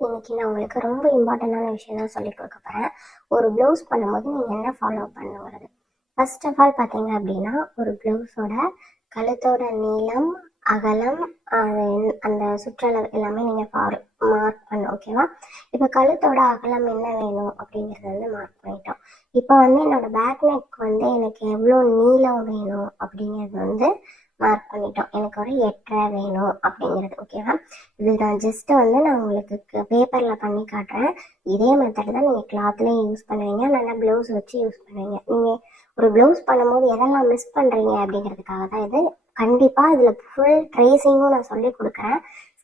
இன்னைக்கு நான் உங்களுக்கு ரொம்ப இம்பார்ட்டண்டான விஷயம் தான் சொல்லி கொடுக்க போகிறேன் ஒரு ப்ளவுஸ் பண்ணும்போது நீங்கள் என்ன ஃபாலோ பண்ணுங்கிறது ஃபர்ஸ்ட் ஆஃப் ஆல் பார்த்தீங்க அப்படின்னா ஒரு ப்ளவுஸோட கழுத்தோட நீளம் அகலம் அது அந்த சுற்றளவு எல்லாமே நீங்கள் ஃபார் மார்க் பண்ணும் ஓகேவா இப்போ கழுத்தோட அகலம் என்ன வேணும் அப்படிங்கிறத வந்து மார்க் பண்ணிட்டோம். இப்போ வந்து என்னோட பேக் நெக் வந்து எனக்கு எவ்வளோ நீளம் வேணும் அப்படிங்கிறது வந்து மார்க் பண்ணிட்டோம். எனக்கு ஒரு எட்டரை வேணும் அப்படிங்கிறது ஓகேவா இது நான் ஜஸ்ட் வந்து நான் உங்களுக்கு பேப்பரில் பண்ணி காட்டுறேன். இதே மெத்தட் தான் நீங்கள் கிளாத்லேயும் யூஸ் பண்ணுவீங்க. நல்லா ப்ளவுஸ் வச்சு யூஸ் பண்ணுவீங்க. நீங்கள் ஒரு ப்ளவுஸ் பண்ணும்போது எதெல்லாம் மிஸ் பண்ணுறீங்க அப்படிங்கிறதுக்காக தான் இது. கண்டிப்பாக இதில் ஃபுல் ட்ரேசிங்கும் நான் சொல்லி கொடுக்குறேன்.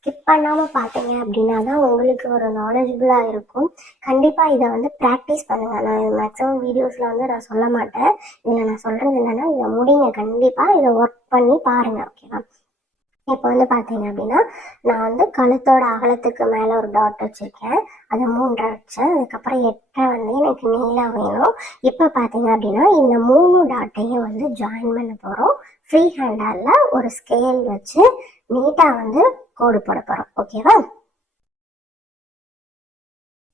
ஸ்கிப் பண்ணாமல் பார்த்தீங்க அப்படின்னா தான் உங்களுக்கு ஒரு நாலேஜபிளா இருக்கும். கண்டிப்பாக இதை வந்து ப்ராக்டிஸ் பண்ணுங்கள் நான் மேக்ஸிமம் வீடியோஸில் வந்து நான் சொல்ல மாட்டேன். இதில் நான் சொல்கிறது என்னென்னா இதை முடிங்க. கண்டிப்பாக இதை ஒர்க் பண்ணி பாருங்கள் ஓகேவா இப்போ வந்து பார்த்தீங்க அப்படின்னா நான் வந்து கழுத்தோட அகலத்துக்கு மேலே ஒரு டாட் வச்சுருக்கேன். அது மூன்றரை வச்சேன் அதுக்கப்புறம் எட்டை வந்து எனக்கு நீளம் வேணும். இப்போ பார்த்தீங்க அப்படின்னா இந்த மூணு டாட்டையும் வந்து ஜாயின் பண்ண போகிறோம் ஃப்ரீ ஹேண்டாலில் ஒரு ஸ்கேல் வச்சு நீட்டாக வந்து கோடு போட போகிறோம் ஓகேவா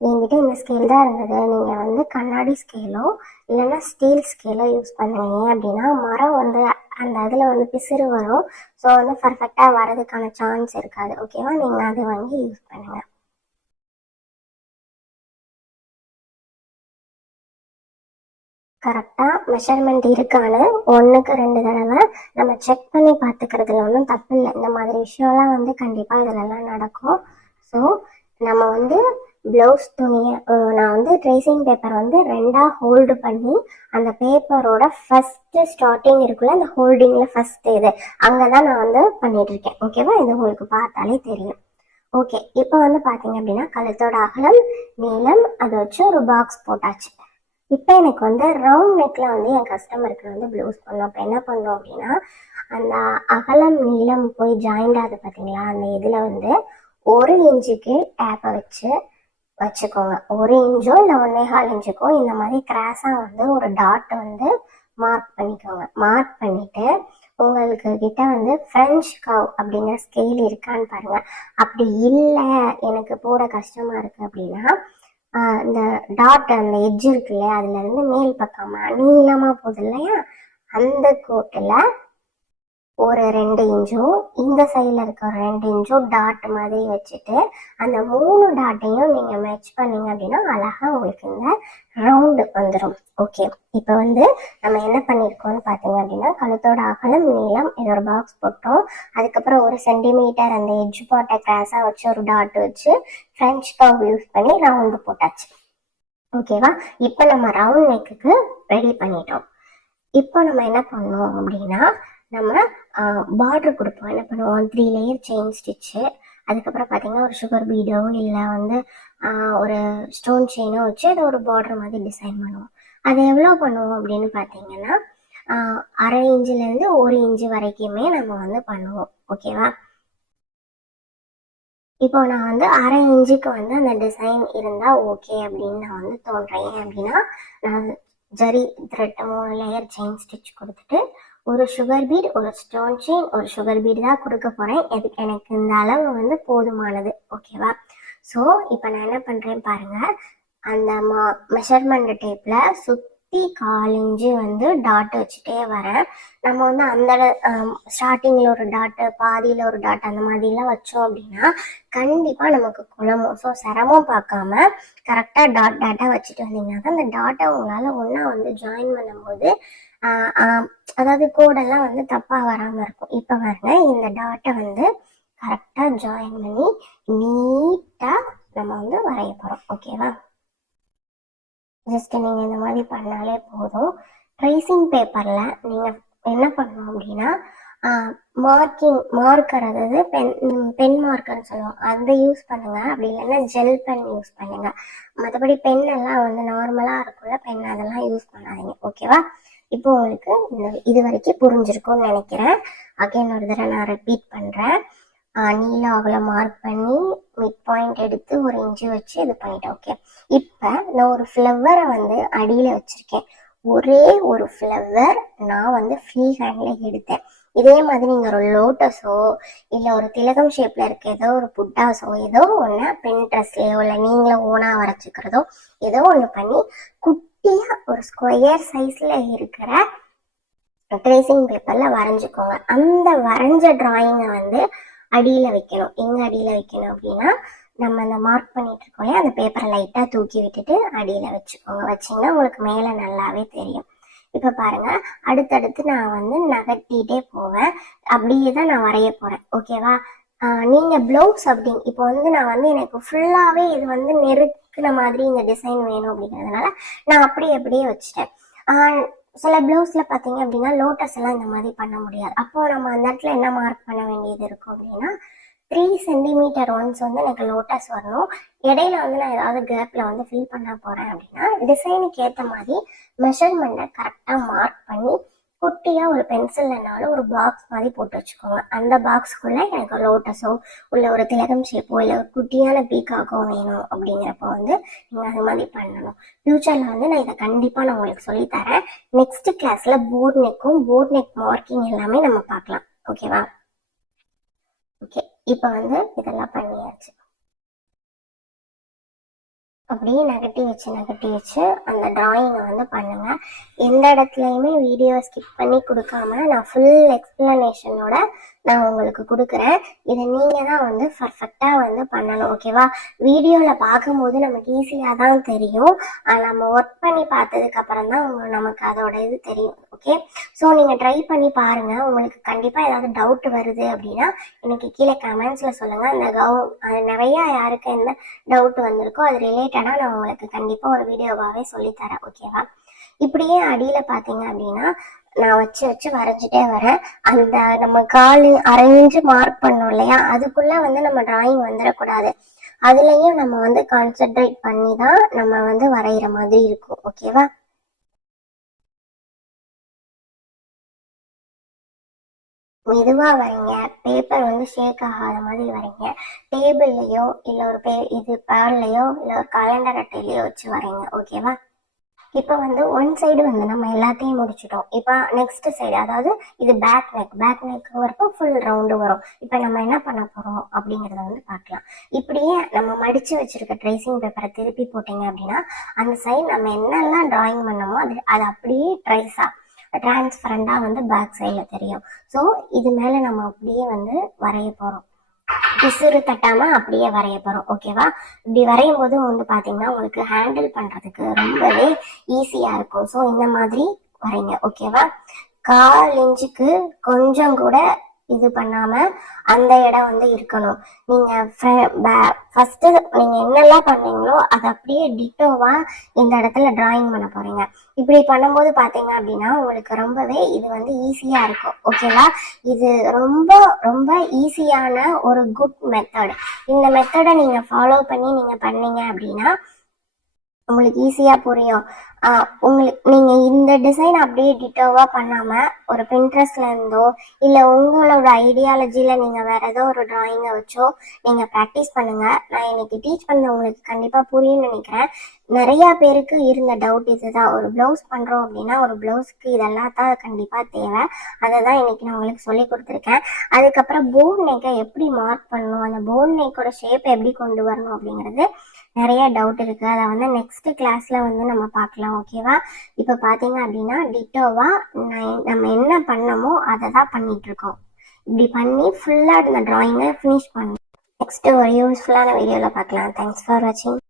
என்கிட்ட இந்த ஸ்கேல் தான் இருந்தது. நீங்கள் வந்து கண்ணாடி ஸ்கேலோ இல்லைன்னா ஸ்டீல் ஸ்கேலோ யூஸ் பண்ணுவீங்க அப்படின்னா மரம் வந்து அந்த அதில் வந்து பிசிறு வரும். ஸோ வந்து பர்ஃபெக்டாக வரதுக்கான சான்ஸ் இருக்காது. ஓகேவா நீங்கள் அது வாங்கி யூஸ் பண்ணுங்கள் கரெக்டாக மெஷர்மெண்ட் இருக்கான்னு ஒன்றுக்கு ரெண்டு தடவை நம்ம செக் பண்ணி பார்த்துக்கிறதுல ஒன்றும் தப்பு இல்லை. இந்த மாதிரி விஷயம்லாம் வந்து கண்டிப்பாக இதிலெல்லாம் நடக்கும். ஸோ நம்ம வந்து ப்ளவுஸ் துணியை நான் வந்து ட்ரேசிங் பேப்பர் வந்து ரெண்டாக ஹோல்டு பண்ணி அந்த பேப்பரோட ஃபஸ்ட்டு ஸ்டார்டிங் இருக்குல்ல அந்த ஹோல்டிங்கில் ஃபஸ்ட்டு இது. அங்கே தான் நான் வந்து பண்ணிட்டு இருக்கேன் ஓகேவா இது உங்களுக்கு பார்த்தாலே தெரியும். ஓகே இப்போ வந்து பார்த்தீங்க அப்படின்னா கழுத்தோட அகலம் நீளம் அதை வச்சு ஒரு பாக்ஸ் போட்டாச்சு. இப்போ எனக்கு வந்து ரவுண்ட் நெக்ல வந்து என் கஸ்டமருக்கு வந்து ப்ளவுஸ் பண்ணோம் அப்போ என்ன பண்ணோம் அப்படின்னா அந்த அகலம் நீளம் போய் ஜாயிண்ட் ஆகுது பார்த்தீங்களா? அந்த இதில் வந்து ஒரு இன்ச்சுக்கு டேப்பை வச்சு வச்சுக்கோங்க. ஒரு இன்ச்சோ இல்லை ஒன்னே கால் இன்ச்சுக்கோ இந்த மாதிரி கிராஸாக வந்து ஒரு டாட் வந்து மார்க் பண்ணிக்கோங்க. மார்க் பண்ணிட்டு உங்களுக்கு கிட்ட வந்து ஃப்ரெஞ்ச் கவ் அப்படிங்கிற ஸ்கேல் இருக்கான்னு பாருங்க. அப்படி இல்லை எனக்கு போட கஷ்டமா இருக்கு அப்படின்னா இந்த டாட் அந்த எட்ஜ் இருக்கு இல்லையா அதுல இருந்து மேல் பக்கமா நீளமா போகுது இல்லையா அந்த கோட்டில் ஒரு ரெண்டு இன்ச்சும் இந்த சைடில் இருக்க ஒரு ரெண்டு இன்ச்சும் டாட் மாதிரி வச்சுட்டு அந்த மூணு டாட்டையும் நீங்கள் மேட்ச் பண்ணீங்க அப்படின்னா அழகாக உங்களுக்கு இந்த ரவுண்டு வந்துடும் ஓகே இப்போ வந்து நம்ம என்ன பண்ணியிருக்கோம்னு பார்த்தீங்க அப்படின்னா கழுத்தோட அகலம் நீளம் இது ஒரு பாக்ஸ் போட்டோம். அதுக்கப்புறம் ஒரு சென்டிமீட்டர் அந்த எஜ் பாட்டை கிராஸாக வச்சு ஒரு டாட் வச்சு ஃப்ரெஞ்ச் கவ் யூஸ் பண்ணி ரவுண்டு போட்டாச்சு. ஓகேவா இப்போ நம்ம ரவுண்ட் நெக்குக்கு ரெடி பண்ணிட்டோம். இப்போ நம்ம என்ன பண்ணோம் அப்படின்னா நம்ம பார்டர் கொடுப்போம். என்ன பண்ணுவோம்? த்ரீ லேயர் செயின் ஸ்டிச்சு அதுக்கப்புறம் பார்த்தீங்கன்னா ஒரு சுகர் பீடோ இல்லை வந்து ஒரு ஸ்டோன் செயினோ வச்சு அதை ஒரு பார்டர் மாதிரி டிசைன் பண்ணுவோம். அதை எவ்வளோ பண்ணுவோம் அப்படின்னு பார்த்தீங்கன்னா அரை இன்ச்சுலேருந்து ஒரு இன்ச்சு வரைக்குமே நம்ம வந்து பண்ணுவோம். ஓகேவா இப்போ நான் வந்து அரை இன்ச்சுக்கு வந்து அந்த டிசைன் இருந்தால் ஓகே அப்படின்னு நான் வந்து தோன்றேன். அப்படின்னா நான் ஜரி த்ரெட் மூணு லேயர் செயின் ஸ்டிச் கொடுத்துட்டு ஒரு சுகர் பீட் ஒரு ஸ்டோன் செயின் ஒரு சுகர் பீட் தான் கொடுக்க போகிறேன் எதுக்கு எனக்கு இந்த அளவு வந்து போதுமானது ஓகேவா ஸோ இப்போ நான் என்ன பண்ணுறேன் பாருங்க. அந்த மா மெஷர்மெண்ட் டேப்பில் சுற்றி காலிஞ்சு வந்து டாட் வச்சுட்டே வரேன். நம்ம வந்து அந்த ஸ்டார்டிங்கில் ஒரு டாட்டு பாதியில் ஒரு டாட் அந்த மாதிரிலாம் வச்சோம் அப்படின்னா கண்டிப்பாக நமக்கு குழம்பும். ஸோ சிரமம் பார்க்காம கரெக்டாக டாட் டாட்டாக வச்சுட்டு வந்தீங்கன்னா அந்த டாட்டை உங்களால் ஒன்றா வந்து ஜாயின் பண்ணும்போது அதாவது கோடெல்லாம் வந்து தப்பாக வராமல் இருக்கும். இப்போ பாருங்க இந்த டாட்டை வந்து கரெக்டாக ஜாயின் பண்ணி நீட்டாக நம்ம வந்து வரைய போகிறோம் ஓகேவா ஜஸ்ட் நீங்கள் இந்த மாதிரி பண்ணாலே போதும். ட்ரேசிங் பேப்பரில் நீங்கள் என்ன பண்ணணும் அப்படின்னா மார்க்கிங் மார்க்கர் அதாவது பென் பென் மார்க்கர்னு சொல்லுவோம். அதை யூஸ் பண்ணுங்க. அப்படி இல்லைன்னா ஜெல் பென் யூஸ் பண்ணுங்க. மற்றபடி பென் எல்லாம் வந்து நார்மலாக இருக்குள்ள பென் அதெல்லாம் யூஸ் பண்ணாதீங்க. ஓகேவா இப்போ உங்களுக்கு இந்த இது வரைக்கும் புரிஞ்சிருக்கும்னு நினைக்கிறேன். அகைன் ஒரு தடவை நான் ரிப்பீட் பண்ணுறேன் நீல அவ்வளோ மார்க் பண்ணி மிட் பாயிண்ட் எடுத்து ஒரு இன்ச்சு வச்சு இது பண்ணிட்டேன் ஓகே இப்போ நான் ஒரு ஃப்ளவரை வந்து அடியில் வச்சுருக்கேன். ஒரே ஒரு ஃப்ளவர் நான் வந்து ஃப்ரீ ஹேண்டில் எடுத்தேன். இதே மாதிரி நீங்கள் ஒரு லோட்டஸோ இல்லை ஒரு திலகம் ஷேப்பில் இருக்க ஏதோ ஒரு புட்டாஸோ ஏதோ ஒண்ணு பின்ட்ரெஸ்ட்லயோ இல்லை நீங்களே ஓனாக வரைச்சிக்கிறதோ ஏதோ ஒன்று பண்ணி குட்டியா ஒரு ஸ்கொயர் சைஸ்ல இருக்கிற ட்ரேசிங் பேப்பர்ல வரைஞ்சுக்கோங்க. அந்த வரைஞ்ச டிராயிங்கை வந்து அடியில வைக்கணும். எங்க அடியில வைக்கணும் அப்படின்னா நம்ம அந்த மார்க் பண்ணிட்டு இருக்கோம் அந்த பேப்பரை லைட்டா தூக்கி விட்டுட்டு அடியில வச்சுக்கோங்க. வச்சீங்கன்னா உங்களுக்கு மேல நல்லாவே தெரியும். இப்ப பாருங்க. அடுத்தடுத்து நான் வந்து நகர்த்திட்டே போவேன். அப்படியே தான் நான் வரைய போறேன். ஓகேவா நீங்கள் நீங்க பிளவுஸ் இப்போ வந்து நான் வந்து எனக்கு ஃபுல்லாவே இது வந்து நெருக்கின மாதிரி இந்த டிசைன் வேணும் அப்படிங்கிறதுனால நான் அப்படியே அப்படியே வச்சுட்டேன். சில ப்ளவுஸில் பாத்தீங்க அப்படின்னா லோட்டஸ் எல்லாம் இந்த மாதிரி பண்ண முடியாது. அப்போ நம்ம அந்த இடத்துல என்ன மார்க் பண்ண வேண்டியது இருக்கும் அப்படின்னா த்ரீ சென்டிமீட்டர் ஒன்ஸ் வந்து எனக்கு லோட்டஸ் வரணும். இடையில வந்து நான் ஏதாவது கேப்ல வந்து ஃபில் பண்ண போறேன் அப்படின்னா டிசைனுக்கு ஏற்ற மாதிரி மெஷர்மெண்ட்டை கரெக்டாக மார்க் பண்ணி குட்டியா ஒரு பென்சில்னாலும் ஒரு பாக்ஸ் மாதிரி போட்டு வச்சுக்கோங்க. அந்த பாக்ஸ்க்குள்ள எனக்கு லோட்டஸோ உள்ள ஒரு திலகம் ஷேப்போ இல்லை ஒரு குட்டியான பீக்காக்கோ வேணும் அப்படிங்கிறப்ப வந்து நீங்கள் அது மாதிரி பண்ணணும். ஃப்யூச்சரில் வந்து நான் இதை கண்டிப்பாக நான் உங்களுக்கு சொல்லித் தரேன். நெக்ஸ்ட் கிளாஸ்ல போர்ட் நெக்கும் போர்ட் நெக் மார்க்கிங் எல்லாமே நம்ம பார்க்கலாம். ஓகேவா ஓகே இப்போ வந்து இதெல்லாம் பண்ணியாச்சு. அப்படியே நகட்டி வச்சு நகட்டி வச்சு அந்த டிராயிங்கை வந்து பண்ணுங்க. எந்த இடத்துலையுமே வீடியோ ஸ்கிப் பண்ணி கொடுக்காம நான் ஃபுல் எக்ஸ்பிளனேஷனோட நான் உங்களுக்கு கொடுக்குறேன். இதை நீங்கள் தான் வந்து பர்ஃபெக்டாக வந்து பண்ணணும் ஓகேவா வீடியோவில் பார்க்கும்போது நமக்கு ஈஸியாக தான் தெரியும். நம்ம ஒர்க் பண்ணி பார்த்ததுக்கப்புறம் தான் உங்களுக்கு நமக்கு அதோட இது தெரியும் ஓகே ஸோ நீங்கள் ட்ரை பண்ணி பாருங்கள் உங்களுக்கு கண்டிப்பாக ஏதாவது டவுட் வருது அப்படின்னா எனக்கு கீழே கமெண்ட்ஸில் சொல்லுங்கள் அந்த கவு நிறையா யாருக்கு என்ன டவுட் வந்திருக்கோ அது ரிலேட்டடாக நான் உங்களுக்கு கண்டிப்பாக ஒரு வீடியோவாகவே சொல்லித்தரேன் ஓகேவா இப்படியே அடியில் பார்த்தீங்க அப்படின்னா நான் வச்சு வச்சு வரைஞ்சிட்டே வரேன். அந்த நம்ம கால் அரைஞ்சு மார்க் பண்ணோம் இல்லையா? அதுக்குள்ள வந்து நம்ம டிராயிங் வந்துடக்கூடாது. அதுலயும் நம்ம வந்து கான்சென்ட்ரேட் பண்ணி தான் நம்ம வந்து வரைகிற மாதிரி இருக்கும் ஓகேவா மெதுவாக வரைங்க. பேப்பர் வந்து ஷேக் ஆகாத மாதிரி வரைங்க. டேபிள்லையோ இல்லை ஒரு பே இது பேர்லயோ இல்லை ஒரு கலண்டர் அட்டையிலையோ வச்சு வரைங்க. ஓகேவா இப்போ வந்து ஒன் சைடு வந்து நம்ம எல்லாத்தையும் முடிச்சிட்டோம். இப்போ நெக்ஸ்ட் சைடு அதாவது இது பேக் நெக் பேக் நெக் வரப்போ ஃபுல் ரவுண்டு வரும். இப்போ நம்ம என்ன பண்ண போகிறோம் அப்படிங்கிறத வந்து பார்க்கலாம். இப்படியே நம்ம மடித்து வச்சிருக்க ட்ரைசிங் பேப்பரை திருப்பி போட்டிங்க அப்படின்னா அந்த சைடு நம்ம என்னெல்லாம் டிராயிங் பண்ணோமோ அது அது அப்படியே ட்ரைஸாக டிரான்ஸ்பரண்டா வந்து பேக் சைடில் தெரியும். ஸோ இது மேலே நம்ம அப்படியே வந்து வரைய போறோம். பிசுறு தட்டாம அப்படியே வரைய போறோம். ஓகேவா இப்படி வரையும் போது வந்து பாத்தீங்கன்னா உங்களுக்கு ஹேண்டில் பண்றதுக்கு ரொம்பவே ஈஸியா இருக்கும். ஸோ இந்த மாதிரி வரைங்க. ஓகேவா கால் இன்ச்சுக்கு கொஞ்சம் கூட இது பண்ணாம அந்த இடம் வந்து இருக்கணும். நீங்க ஃபர்ஸ்ட் நீங்க என்னெல்லாம் பண்ணீங்களோ அதை அப்படியே டிட்டோவா இந்த இடத்துல டிராயிங் பண்ண போறீங்க. இப்படி பண்ணும்போது பாத்தீங்க அப்படின்னா உங்களுக்கு ரொம்பவே இது வந்து ஈஸியா இருக்கும். ஓகேவா இது ரொம்ப ரொம்ப ஈஸியான ஒரு குட் மெத்தட் இந்த மெத்தடை நீங்க ஃபாலோ பண்ணி நீங்க பண்ணீங்க அப்படின்னா உங்களுக்கு ஈஸியா புரியும். உங்களுக்கு நீங்கள் இந்த டிசைன் அப்படியே டிட்டோவாக பண்ணாம ஒரு பின்ட்ரெஸ்ட்ல இருந்தோ இல்லை உங்களோட ஐடியாலஜியில் நீங்கள் வேற ஏதோ ஒரு டிராயிங்கை வச்சோ நீங்கள் ப்ராக்டிஸ் பண்ணுங்க. நான் இன்னைக்கு டீச் பண்ண உங்களுக்கு கண்டிப்பாக புரியும்னு நினைக்கிறேன். நிறைய பேருக்கு இருந்த டவுட் இதுதான். ஒரு ப்ளவுஸ் பண்றோம் அப்படின்னா ஒரு ப்ளவுஸ்க்கு இதெல்லாம் தான் கண்டிப்பா தேவை. அதை தான் இன்னைக்கு நான் உங்களுக்கு சொல்லி கொடுத்துருக்கேன். அதுக்கப்புறம் போன் நெக்கை எப்படி மார்க் பண்ணணும்? அந்த போன் நெக்கோட ஷேப் எப்படி கொண்டு வரணும் அப்படிங்கிறது நிறைய டவுட் இருக்கு. அதை வந்து நெக்ஸ்ட் கிளாஸ்ல வந்து நம்ம பார்க்கலாம் ஓகேவா இப்போ பார்த்தீங்க அப்படின்னா டிட்டோவா நம்ம என்ன பண்ணமோ அதை தான் பண்ணிட்டு இருக்கோம். இப்படி பண்ணி ஃபுல்லாக இந்த டிராயிங்கை ஃபினிஷ் பண்ணணும். நெக்ஸ்ட் ஒரு யூஸ்ஃபுல்லான வீடியோவில் பார்க்கலாம். தேங்க்ஸ் ஃபார் வாட்சிங்